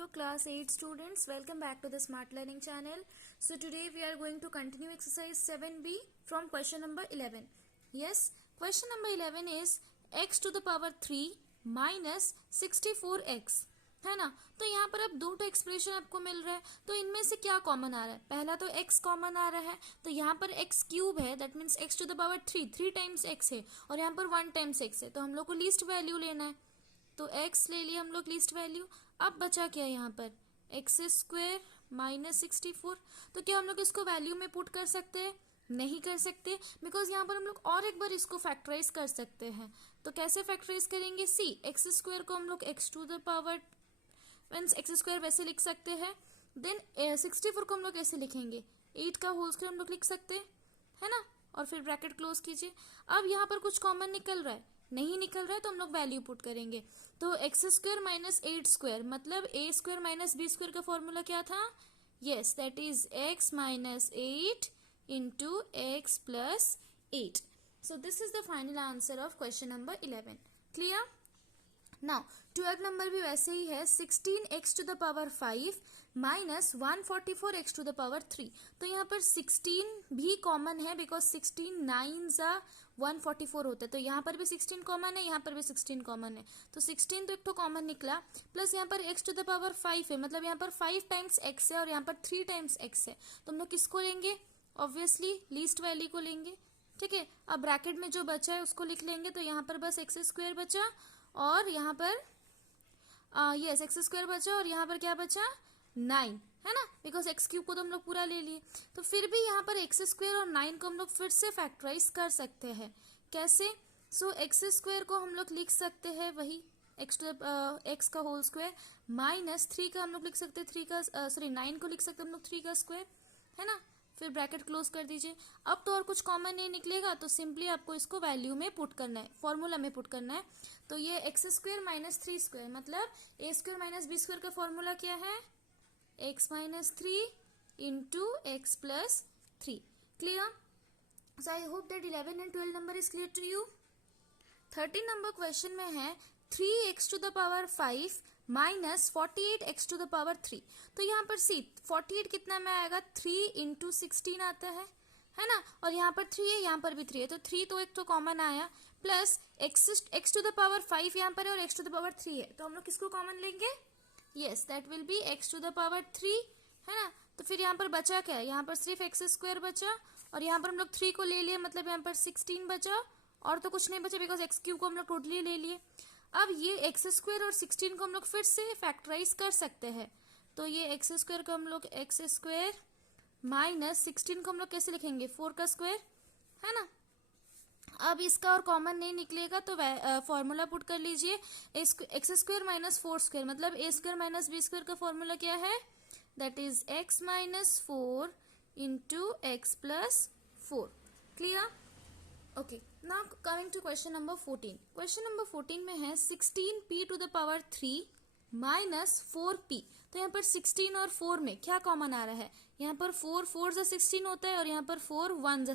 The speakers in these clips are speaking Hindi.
Hello class 8 students, welcome back to the Smart Learning channel. So today we are going to continue exercise 7b from question number 11. Yes, question number 11 is x to the power 3 minus 64x, है ना। तो यहाँ पर अब दो एक्सप्रेशन आपको मिल रहा है, तो इनमें से क्या कॉमन आ रहा है? पहला तो x कॉमन आ रहा है, तो यहाँ पर x क्यूब है, that means x to the power 3 times x है, और यहाँ पर 1 टाइम्स x है, तो हम लोग को लीस्ट वैल्यू लेना है, तो x ले लिया हम लोग लीस्ट वैल्यू। अब बचा क्या यहाँ पर? X square minus 64। तो क्या हम लोग इसको वैल्यू में पुट कर सकते हैं? नहीं कर सकते, बिकॉज यहाँ पर हम लोग और एक बार इसको फैक्टराइज कर सकते हैं। तो कैसे फैक्टराइज करेंगे? सी एक्स स्क्वायर को हम लोग x to the power means x square वैसे लिख सकते हैं, देन 64 को हम लोग ऐसे लिखेंगे, 8 का होल स्क्वायर हम लोग लिख सकते हैं, है ना। और फिर ब्रैकेट क्लोज कीजिए। अब यहाँ पर कुछ कॉमन निकल रहा है? नहीं निकल रहा है, तो हम लोग वैल्यू पुट करेंगे। तो एक्स स्क्वायर माइनस 8 स्क्वायर मतलब a square minus B square का फॉर्मूला क्या था? Yes, that is x minus 8 into x plus 8। So this is the final answer of question number 11। Clear? Now 12 number भी वैसे ही है, 16x to the power 5 minus 144x to the power 3। तो यहाँ पर 16 भी कॉमन है, बिकॉज 16 9 144 होता है, तो यहाँ पर भी 16 कॉमन है, यहाँ पर भी 16 कॉमन है, तो 16 तो एक तो कॉमन निकला, प्लस यहाँ पर x टू द पावर 5 है, मतलब यहाँ पर 5 टाइम्स x है और यहाँ पर 3 टाइम्स x है, तो हम लोग किसको लेंगे? ऑब्वियसली लीस्ट वैल्यू को लेंगे। ठीक है, अब ब्रैकेट में जो बचा है उसको लिख लेंगे, तो यहाँ पर बस एक्स स्क्वायर बचा और यहाँ पर यस एक्स स्क्वायर बचा और यहाँ पर क्या बचा? 9, है ना, बिकॉज एक्स क्यूब को तो हम लोग पूरा ले लिए। तो फिर भी यहाँ पर एक्स स्क्वायर और 9 को हम लोग फिर से फैक्टराइज कर सकते हैं। कैसे? सो एक्स स्क्वायर को हम लोग लिख सकते हैं वही एक्स का होल स्क्वायर, माइनस 3 का हम लोग लिख सकते हैं 3 का सॉरी 9 को लिख सकते हैं हम लोग 3 का स्क्वायर, है ना। फिर ब्रैकेट क्लोज कर दीजिए। अब तो और कुछ कॉमन नहीं निकलेगा, तो सिंपली आपको इसको वैल्यू में पुट करना है, फॉर्मूला में पुट करना है। तो ये एक्स स्क्वायर माइनस 3 स्क्वायर मतलब a square minus B square का फॉर्मूला क्या है? X minus 3 into x plus 3। Clear? So I hope that 11 and 12 number is clear to you. 13 number question में है 3x to the power 5 minus 48x to the power 3। तो यहाँ पर सी 48 कितना में आएगा? 3 इंटू 16 आता है ना, और यहाँ पर 3 है, यहाँ पर भी 3 है, तो 3 तो एक तो कॉमन आया, plus x to the power 5 यहाँ पर है और x टू द पावर 3 है, तो हम लोग किसको कॉमन लेंगे? Yes, that will be x to the power 3, है ना। तो फिर यहाँ पर बचा क्या है? यहाँ पर सिर्फ एक्स स्क्वायर बचा और यहाँ पर हम लोग 3 को ले लिए, मतलब यहाँ पर 16 बचा और तो कुछ नहीं बचा, बिकॉज एक्स क्यूब को हम लोग टोटली ले लिए। अब ये एक्स स्क्वायर और 16 को हम लोग फिर से फैक्टराइज कर सकते हैं, तो ये एक्स स्क्वायर को हम लोग एक्स स्क्वायर माइनस 16 को हम लोग कैसे लिखेंगे? 4 का स्क्वायर, है ना। अब इसका और कॉमन नहीं निकलेगा, तो फॉर्मूला पुट कर लीजिए, एक्स स्क्वायर माइनस 4 स्क्वायर मतलब a square minus B square का फॉर्मूला क्या है? That is x minus 4 into x plus 4। Clear? Okay, now coming to question number 14। Question number 14 में है 16p to the power 3 minus 4p। तो यहाँ पर 16 और 4 में क्या कॉमन आ रहा है? यहाँ पर 4 4 जा 16 होता है और यहाँ पर 4 1 जा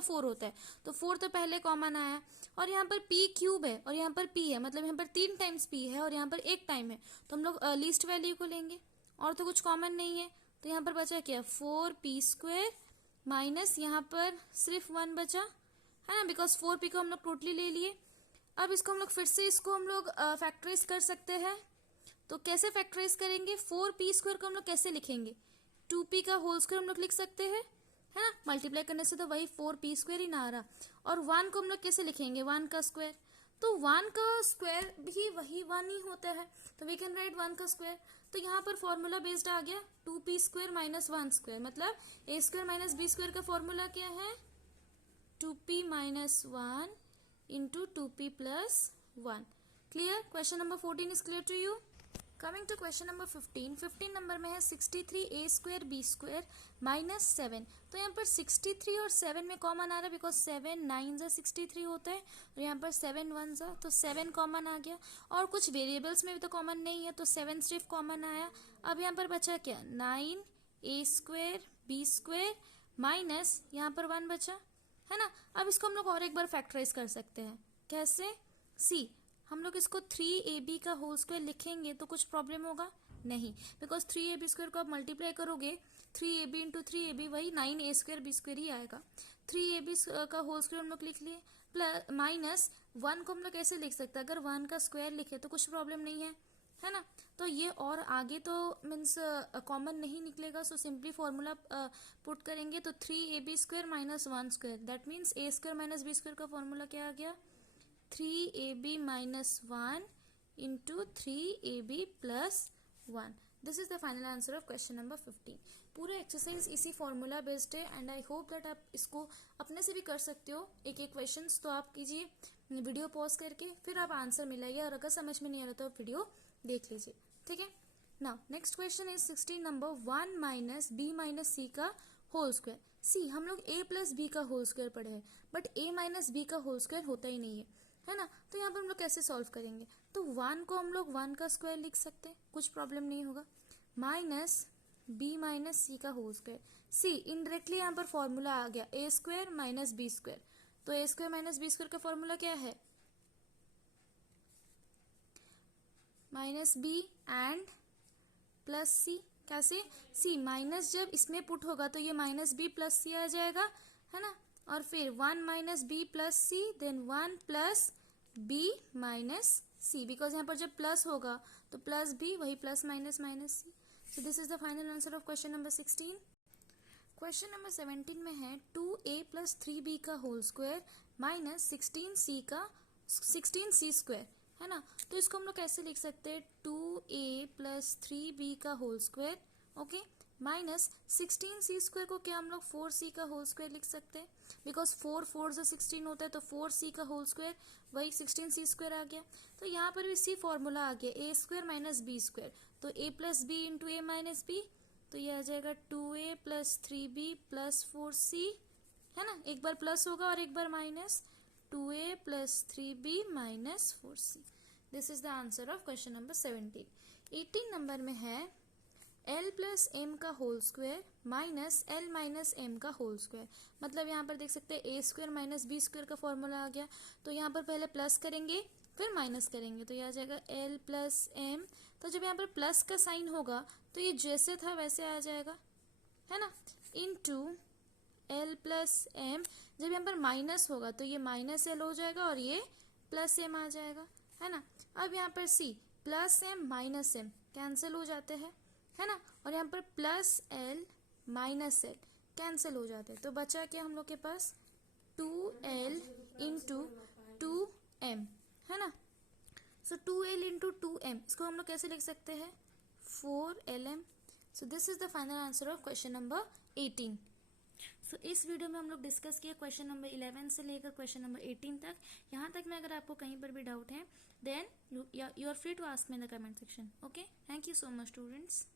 4 होता है, तो 4 तो पहले कॉमन आया, और यहाँ पर p क्यूब है और यहाँ पर p है, मतलब यहाँ पर 3 टाइम्स p है और यहाँ पर 1 टाइम है, तो हम लोग लीस्ट वैल्यू को लेंगे, और तो कुछ कॉमन नहीं है, तो यहाँ पर बचा क्या? 4p स्क्वायर माइनस यहाँ पर सिर्फ 1 बचा, है ना, बिकॉज 4p को हम लोग टोटली ले लिए। अब इसको हम लोग फिर से इसको हम लोग फैक्टराइज कर सकते हैं, तो कैसे फैक्टराइज करेंगे? 4p स्क्वायर को हम लोग कैसे लिखेंगे? 2p का होल स्क्वायर हम लोग लिख सकते हैं, है ना, मल्टीप्लाई करने से तो वही 4p स्क्वायर ही ना आ रहा। और 1 को हम लोग कैसे लिखेंगे? 1 का स्क्वायर, तो 1 का स्क्वायर भी वही 1 ही होता है, तो वी कैन राइट 1 का स्क्वायर। तो यहाँ पर फॉर्मूला बेस्ड आ गया 2p स्क्वायर माइनस 1 स्क्वायर, मतलब a square minus B square का फॉर्मूला क्या है? 2p minus 1 into 2p plus 1. Clear? Question number 14 is clear to you. Coming to question number 15. 15 number में है 63a square b square minus 7। तो यहाँ पर 63 और 7 में कॉमन आ रहा है, बिकॉज 7 9 जा 63 होता है और यहाँ पर 7 1 जा, तो 7 कॉमन आ गया, और कुछ वेरिएबल्स में भी तो कॉमन नहीं है, तो 7 सिर्फ कॉमन आया। अब यहाँ पर बचा क्या? 9a square b square minus यहाँ पर 1 बचा, है ना। अब इसको हम लोग और एक बार फैक्टराइज कर सकते हैं। कैसे? सी हम लोग इसको 3ab का होल स्क्वायर लिखेंगे तो कुछ प्रॉब्लम होगा नहीं, बिकॉज 3ab स्क्वायर को आप मल्टीप्लाई करोगे 3ab इंटू 3ab वही 9a स्क्वायर b स्क्वायर ही आएगा। 3ab का होल स्क्वायर हम लोग लिख लिए, प्लस माइनस 1 को हम लोग कैसे लिख सकते हैं, अगर 1 का स्क्वायर लिखे तो कुछ प्रॉब्लम नहीं है ना। तो ये और आगे तो मीन्स कॉमन नहीं निकलेगा, सो सिंपली फॉर्मूला पुट करेंगे तो 3ab square minus 1 square, that means a square minus b square का फॉर्मूला क्या आ गया, 3ab minus 1 into 3ab plus 1। This is the final answer of question number 15। पूरा एक्सरसाइज इसी फॉर्मूला बेस्ड है एंड आई होप दैट आप इसको अपने से भी कर सकते हो एक एक क्वेश्चंस। तो आप कीजिए वीडियो पॉज करके, फिर आप आंसर मिलाइए, और अगर समझ में नहीं आ रहा तो आप वीडियो देख लीजिए, ठीक है। Now next question is 16 number, 1 minus B minus C का होल स्क्वायर। सी हम लोग a प्लस बी का होल स्क्वायर पढ़े हैं, बट a माइनस बी का होल स्क्वायर होता ही नहीं है ना। तो यहाँ पर हम लोग कैसे सॉल्व करेंगे, तो 1 को हम लोग 1 का स्क्वायर लिख सकते हैं, कुछ प्रॉब्लम नहीं होगा, माइनस बी माइनस सी का होल स्क्वायर। सी इनडायरेक्टली यहाँ पर फॉर्मूला आ गया a square minus B square, तो a square minus B square का फॉर्मूला क्या है, minus b and plus c. कैसे, सी माइनस जब इसमें पुट होगा तो ये माइनस बी प्लस सी आ जाएगा, है ना। और फिर 1 minus b plus c, then 1 plus b minus c, because यहाँ पर जब प्लस होगा तो प्लस बी वही plus minus minus c. So this is the final answer of question number 16। Question number 17 में है 2a प्लस 3b का whole square minus 16c square, है ना। तो इसको हम लोग कैसे लिख सकते हैं, 2a प्लस 3b का whole square, okay, minus 16c square को क्या हम लोग 4c का होल स्क्वायर लिख सकते हैं, बिकॉज 4 4 से 16 होता है, तो 4c का होल स्क्वायर वही 16c स्क्वायर आ गया। तो यहाँ पर भी सी फॉर्मूला आ गया, a square minus B square, तो a plus b into a minus b, तो ये आ जाएगा 2a plus 3b plus 4c, है ना, एक बार प्लस होगा और एक बार minus, 2a plus 3b minus 4c। This is the answer of question number 17। 18 नंबर में है l प्लस एम का whole square minus L minus M का होल स्क्वायर। मतलब यहाँ पर देख सकते हैं A square minus B square का फॉर्मूला आ गया, तो यहाँ पर पहले प्लस करेंगे फिर माइनस करेंगे, तो ये आ जाएगा l प्लस एम। तो जब यहाँ पर प्लस का साइन होगा तो ये जैसे था वैसे आ जाएगा, है ना, इनटू l प्लस एम। जब यहाँ पर माइनस होगा तो ये माइनस एल हो जाएगा और ये प्लस एम आ जाएगा, है ना। अब यहाँ पर c plus m minus m cancel हो जाते हैं, है ना, और यहाँ पर plus l minus l cancel हो जाते हैं, तो बचा क्या हम लोग के पास 2l इंटू 2m, है ना। सो 2l इंटू 2m, इसको हम लोग कैसे लिख सकते हैं 4lm। So this is the final answer of question number 18। सो इस वीडियो में हम लोग डिस्कस किए क्वेश्चन नंबर 11 से लेकर क्वेश्चन नंबर 18 तक। यहाँ तक में अगर आपको कहीं पर भी डाउट है then you are free to ask me in the comment section, okay. Thank you so much students.